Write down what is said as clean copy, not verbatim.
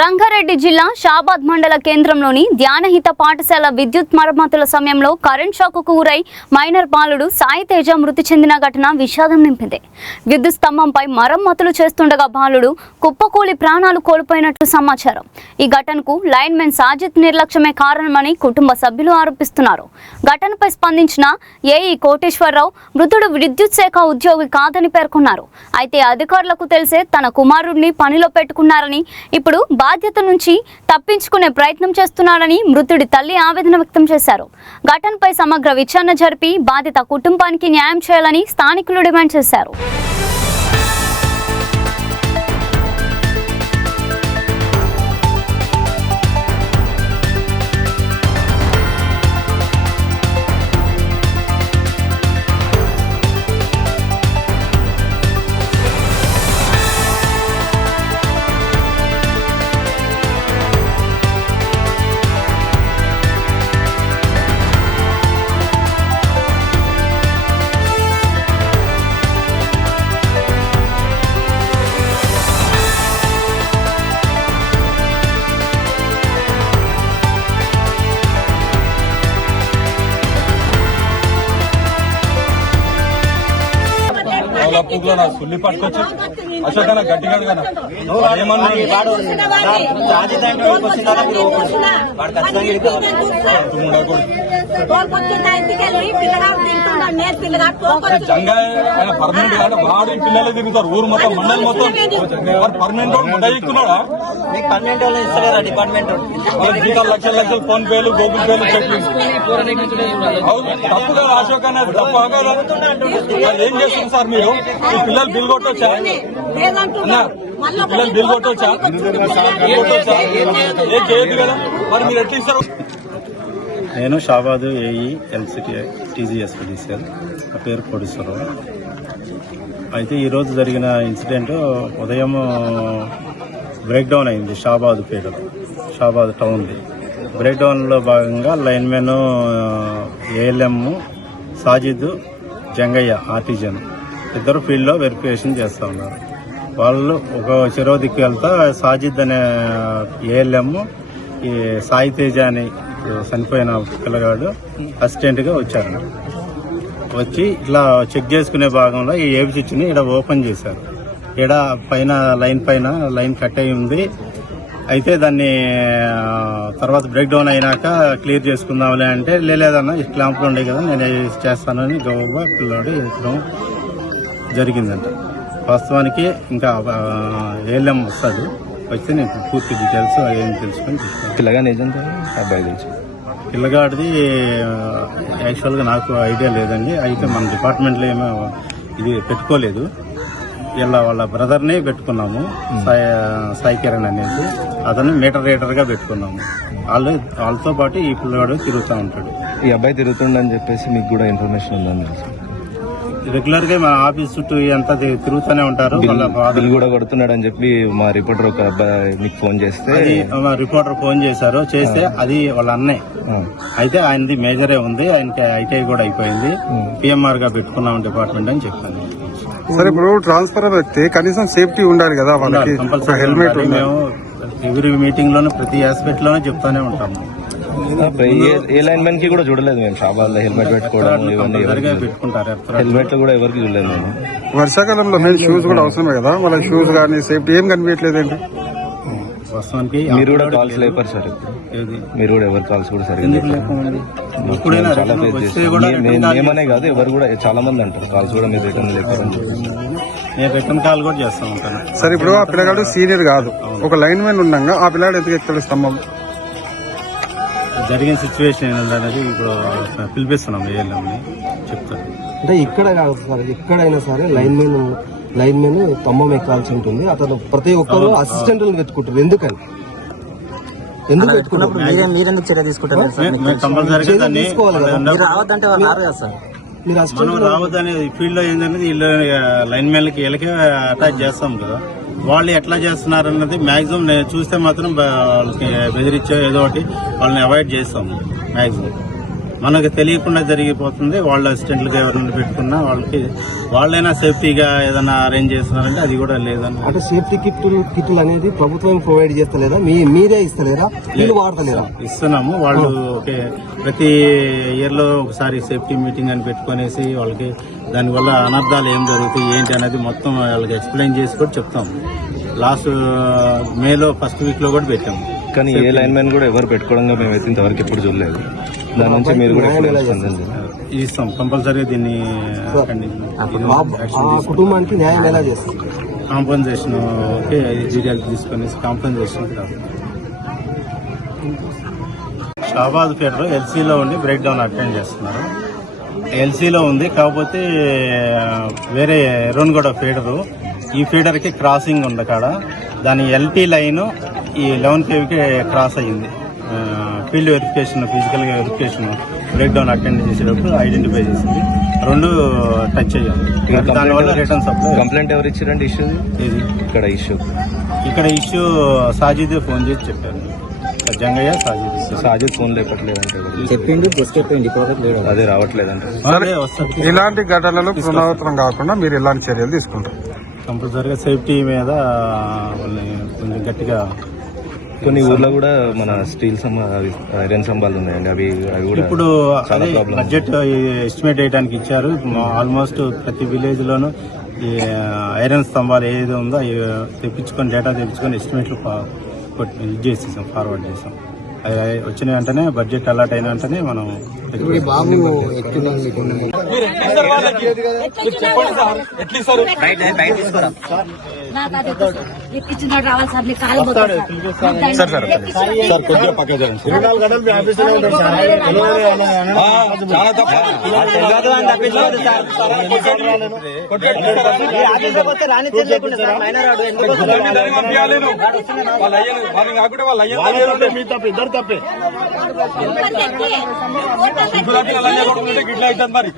రంగారెడ్డి జిల్లా షాబాద్ మండల కేంద్రంలోని ధ్యానహిత పాఠశాల విద్యుత్ మరమ్మతుల సమయంలో కరెంట్ షాక్కు గురై మైనర్ బాలుడు సాయి తేజ మృతి చెందిన ఘటన విషాదం నింపింది. విద్యుత్ స్తంభంపై మరమ్మతులు చేస్తుండగా బాలుడు కుప్పకూలి ప్రాణాలు కోల్పోయినట్లు సమాచారం. ఈ ఘటనకు లైన్మెన్ సాజిద్ నిర్లక్ష్యమే కారణమని కుటుంబ సభ్యులు ఆరోపిస్తున్నారు. ఘటనపై స్పందించిన ఏఈ కోటేశ్వరరావు మృతుడు విద్యుత్ శాఖ ఉద్యోగి కాదని పేర్కొన్నారు. అయితే అధికారులకు తెలిసే తన కుమారుడిని పనిలో పెట్టుకున్నారని, ఇప్పుడు బాధ్యత నుంచి తప్పించుకునే ప్రయత్నం చేస్తున్నారని మృతుడి తల్లి ఆవేదన వ్యక్తం చేశారు. ఘటనపై సమగ్ర విచారణ జరిపి బాధిత కుటుంబానికి న్యాయం చేయాలని స్థానికులు డిమాండ్ చేశారు. సుల్లి పట్టుకొచ్చి అశోకన గట్టిగా జంగా పర్మనెంట్ కాదు, వాడు పిల్లలు తిరుగుతారు ఊరు మొత్తం మండలి మొత్తం. పర్మనెంట్ ఎక్కుతున్నాడా? డిపార్ట్మెంట్ జీతాలు లక్షల లక్షలు ఫోన్ పేలు గూగుల్ పేలు చెప్పింది. తప్పు కదా అశోక్ అనేది, తప్పు కదా. ఏం చేస్తుంది సార్ మీరు? ఈ పిల్లలు బిల్ కొట్టొచ్చా? పిల్లలు బిల్ కొట్టొచ్చా? ఏం చేయదు కదా, మరి మీరు ఎట్లా ఇస్తారు? నేను షాబాద్ ఏఈ ఎల్సిటీ టీజీఎస్పీడీసీఎల్, నా పేరు కోటేశ్వరరావు. అయితే ఈరోజు జరిగిన ఇన్సిడెంట్ ఉదయం బ్రేక్ డౌన్ అయింది షాబాద్ టౌన్ది. బ్రేక్ డౌన్లో భాగంగా linemen ALM Sajid, Jangaiah artisan ఇద్దరు ఫీల్డ్లో వెరిఫికేషన్ చేస్తూ ఉన్నారు. వాళ్ళు ఒక చెరో దిక్కు వెళ్తా సాజిద్ అనే ఏఎల్ఎం ఈ సాయి తేజ అని చనిపోయిన పిల్లగాడు అసిస్టెంట్గా వచ్చారు. వచ్చి ఇట్లా చెక్ చేసుకునే భాగంలో ఈ ఏబి స్విచ్ని ఇక్కడ ఓపెన్ చేశారు. ఇక్కడ పైన లైన్ కట్ అయి ఉంది. అయితే దాన్ని తర్వాత బ్రేక్ డౌన్ అయినాక క్లియర్ చేసుకుందాంలే అంటే, లేదన్నా ఈ క్లాంపులు ఉండే కదా నేను చేస్తానని గౌరవ పిల్లాడు ఎత్తడం జరిగిందంట. వాస్తవానికి ఇంకా ఏఎల్ఎం వస్తాడు, వస్తే నేను పూర్తి డీటెయిల్స్ ఏం తెలుసుకొని పిల్లగాడిది యాక్చువల్గా నాకు ఐడియా లేదండి. అయితే మన డిపార్ట్మెంట్లో ఏమో ఇది పెట్టుకోలేదు. ఇలా వాళ్ళ బ్రదర్ని పెట్టుకున్నాము, సాయి కిరణ్ అనేది. అతను మీటర్ రీడర్గా పెట్టుకున్నాము. వాళ్ళతో పాటు ఈ పిల్లగాడు తిరుగుతూ ఉంటాడు. ఈ అబ్బాయి తిరుగుతుండని చెప్పేసి మీకు కూడా ఇన్ఫర్మేషన్ ఉందని తెలుసు. రెగ్యులర్ గా మా ఆఫీస్ చుట్టూ అంతా తిరుగుతూనే ఉంటారు. బిల్ కూడా కొడుతున్నాడు అని చెప్పి మా రిపోర్టర్ ఒక అబ్బాయి మీకు ఫోన్ చేస్తే, మా రిపోర్టర్ ఫోన్ చేస్తే అది వాళ్ళ అన్నయ్య. అయితే ఆయనది మేజరే ఉంది, ఆయనకి ఐటీఐ కూడా అయిపోయింది. పిఎంఆర్ గా పెట్టుకున్నాం డిపార్ట్మెంట్ అని చెప్పాను. సరే, ఇప్పుడు ట్రాన్స్ఫర్ వ్యక్తి కనీసం సేఫ్టీ ఉండాలి కదా వాళ్ళకి. హెల్మెట్ మేము ఎవ్రీ మీటింగ్ లోనే ప్రతి ఆస్పెక్ట్ లోనే చెప్తానే ఉంటాము. ఏ లైన్ మ్యాన్ కి కూడా చూడలేదు మేము షాబాద్ లో హెల్మెట్ పెట్టుకోవడం, హెల్మెట్లు కూడా ఎవరికి చూడలేదు మేము. వర్షాకాలంలో మేము షూస్ కూడా అవసరమే కదా, వాళ్ళ షూస్ కానీ సేఫ్టీ ఏం కనిపించలేదండి. మీరు కూడా కాల్స్ లేపారు సార్, మీరు కూడా ఎవరి కాల్స్ కూడా సరిగ్గా చాలా ఫేస్ చేస్తారు. మేమనే కాదు, ఎవరు కూడా చాలా మంది అంటారు కాల్స్ కూడా మీరు రిటర్న్ లేపారని రిటర్న్ కాల్ కూడా చేస్తూ ఉంటాను. సరే, ఇప్పుడు ఆ పిల్లగాడు సీనియర్ కాదు, ఒక లైన్ మ్యాన్ ఉండగా ఆ పిల్లగాడు ఎందుకు ఎక్కుతాడు స్తంభం? జరిగిన సిచ్యువేషన్ ఏంటంటే ఇప్పుడు పిలిపిస్తున్నాం ఏఎల్ఎంని చెప్తారు. అంటే ఇక్కడ కాదు సార్, ఎక్కడైనా సరే లైన్ మెన్ స్తంభం ఎక్కాల్సి ఉంటుంది. అతను ప్రతి ఒక్కరు అసిస్టెంట్లను వెతుకుంటారు. ఎందుకు మీరెందుకు చర్య తీసుకుంటారు? మనం రావద్దనే ఫీల్డ్ లో ఏంటంటే వీళ్ళు లైన్ మెన్లకి వీళ్ళకి అటాచ్ చేస్తాం కదా. వాళ్ళు ఎట్లా చేస్తున్నారు అన్నది మాక్సిమం నేను చూస్తే మాత్రం వాళ్ళకి బెదిరించే ఏదో ఒకటి వాళ్ళని అవాయిడ్ చేస్తాం మాక్సిమం. మనకు తెలియకుండా జరిగిపోతుంది. వాళ్ళ అసిస్టెంట్లుగా ఎవరిని పెట్టుకున్నా వాళ్ళైనా సేఫ్టీగా ఏదైనా అరేంజ్ చేస్తున్నారంటే అది కూడా లేదని. అంటే సేఫ్టీ కిట్లు అనేది ప్రభుత్వం ప్రొవైడ్ చేస్తలేదా, మీరే ఇస్తలేరా, వీళ్ళు వాడతలేరా? ఇస్తున్నాము. వాళ్ళు ప్రతి ఇయర్ లో ఒకసారి సేఫ్టీ మీటింగ్ అని పెట్టుకునేసి వాళ్ళకి దానివల్ల అనర్థాలు ఏం జరుగుతాయి ఏంటి అనేది మొత్తం వాళ్ళకి ఎక్స్ప్లెయిన్ చేసి కూడా చెప్తాం. లాస్ట్ మేలో ఫస్ట్ వీక్ లో కూడా పెట్టాము. కానీ ఏ లైన్ మ్యాన్ కూడా ఎవరు పెట్టుకోవడం మేమైతే ఇంతవరకు ఎప్పుడు చూడలేదు. దాని నుంచి మీరు కూడా ఇస్తాం కంపల్సరీ. దీన్ని ఆ కుటుంబానికి న్యాయం ఎలా చేస్తారు? కాంపన్సేషన్ డీటెయిల్స్ తీసుకొని కాంపన్సేషన్. షాబాద్ ఫీడర్ ఎల్సీలో ఉండి బ్రేక్ డౌన్ అటెండ్ చేస్తున్నారు. ఎల్సీలో ఉంది, కాకపోతే వేరే ఎర్రన్గూడ ఫీడరు. ఈ ఫీడర్కి క్రాసింగ్ ఉంది కాడ, దాని ఎల్టీ లైన్ ఈ 11 KVకి క్రాస్ అయ్యింది. Field verification, physical verification break down attend చేసేటప్పుడు ఐడెంటిఫై చేసింది. 2 టచ్ అయ్యాయి. దానివల్ల రిటర్న్ సప్లై. కంప్లైంట్ ఎవరు ఇచ్చారండి? ఇష్యూ ఇది ఇక్కడ ఇష్యూ సాజిద్ ఫోన్ చేసి చెప్పారు. జంగయ్య సాజిద్ ఫోన్ లేపట్లేదంటే చెప్పిండు, అదే రావట్లేదంటే. ఇలాంటి ఘటనలు పునరావృతం కాకుండా మీరు ఎలాంటి చర్యలు తీసుకుంటారు? కంపల్సరీగా సేఫ్టీ మీద వాళ్ళని కొంచెం గట్టిగా. కొన్ని ఊర్లో కూడా మన స్టీల్ ఐరన్ స్తంభాలు ఉన్నాయండి, అవి కూడా ఇప్పుడు అదే బడ్జెట్ ఎస్టిమేట్ వేయడానికి ఇచ్చారు. ఆల్మోస్ట్ ప్రతి విలేజ్ లోనూ ఈ ఐరన్ స్తంభాలు ఏది ఉందో అవి తెప్పించుకొని డేటా తెప్పించుకొని ఎస్టిమేట్లు చేసేసాం, ఫార్వర్డ్ చేసాం. అవి వచ్చిన వెంటనే బడ్జెట్ అలాట్ అయిన వెంటనే మనం కొద్దిగా పక్క జరగండి. చాలా తప్ప ఇద్దరు తప్పే గిట్లా అవుతుంది మరి.